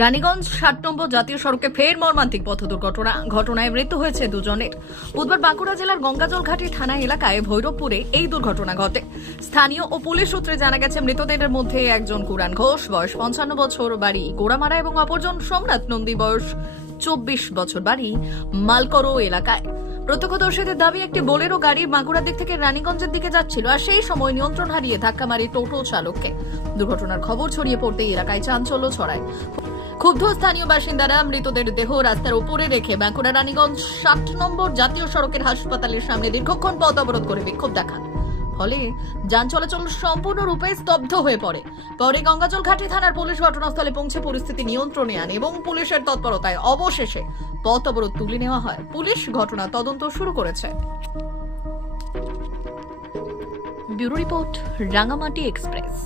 রানীগঞ্জ ষাট নম্বর জাতীয় সড়কে ফের মর্মান্তিক পথ দুর্ঘটনা। ঘটনায় মৃত্যু হয়েছে দুজনের। বুধবার বাঁকুড়া জেলার গঙ্গাজল ঘাটি থানা এলাকায় ভৈরবপুরে এই দুর্ঘটনা ঘটে। স্থানীয় ও পুলিশ সূত্রে জানা গেছে, মৃতদেহের মধ্যে একজন কুরান ঘোষ, বয়স পঞ্চান্ন বছর, বাড়ি গোড়ামারা এবং অপরজন সোমনাথ নন্দী, বয়স চব্বিশ বছর, বাড়ি মালকরো এলাকায়। প্রত্যক্ষদর্শীদের দাবি, একটি বোলেরো গাড়ি বাঁকুড়ার দিক থেকে রানীগঞ্জের দিকে যাচ্ছিল আর সেই সময় নিয়ন্ত্রণ হারিয়ে ধাক্কা মারি টোটো চালককে। দুর্ঘটনার খবর ছড়িয়ে পড়তে এলাকায় চাঞ্চল্য ছড়ায়। ক্ষুব্ধ স্থানীয় বাসিন্দারা মৃতদের দেহ রাস্তার উপরে রেখে বাঁকুড়া রানীগঞ্জ ষাট নম্বর জাতীয় সড়কের হাসপাতালের সামনে দীর্ঘক্ষণ পথ অবরোধ করে বিক্ষোভ দেখান। ফলে যান চলাচল সম্পূর্ণরূপে স্তব্ধ হয়ে পড়ে। পরে গঙ্গাজল ঘাটি থানার পুলিশ ঘটনাস্থলে পৌঁছে পরিস্থিতি নিয়ন্ত্রণে আনে এবং পুলিশের তৎপরতায় অবশেষে পথ অবরোধ তুলে নেওয়া হয়। পুলিশ ঘটনা তদন্ত শুরু করেছে। Bureau report, Rangamati express.